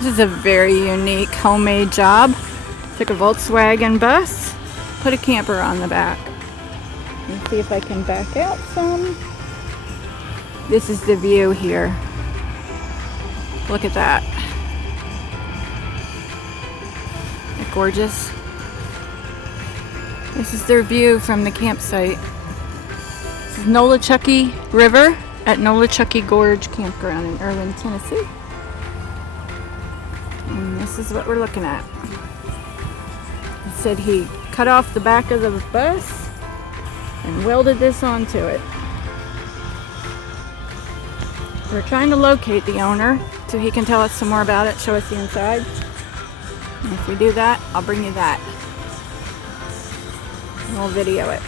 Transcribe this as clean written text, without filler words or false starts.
This is a very unique homemade job. Took a Volkswagen bus, put a camper on the back. Let's see if I can back out some. This is the view here. Look at that. Isn't it gorgeous? This is their view from the campsite. This is Nolichucky River at Nolichucky Gorge Campground in Erwin, Tennessee. And this is what we're looking at. It said he cut off the back of the bus and welded this onto it. We're trying to locate the owner so he can tell us some more about it, show us the inside. And if we do that, I'll bring you that. And we'll video it.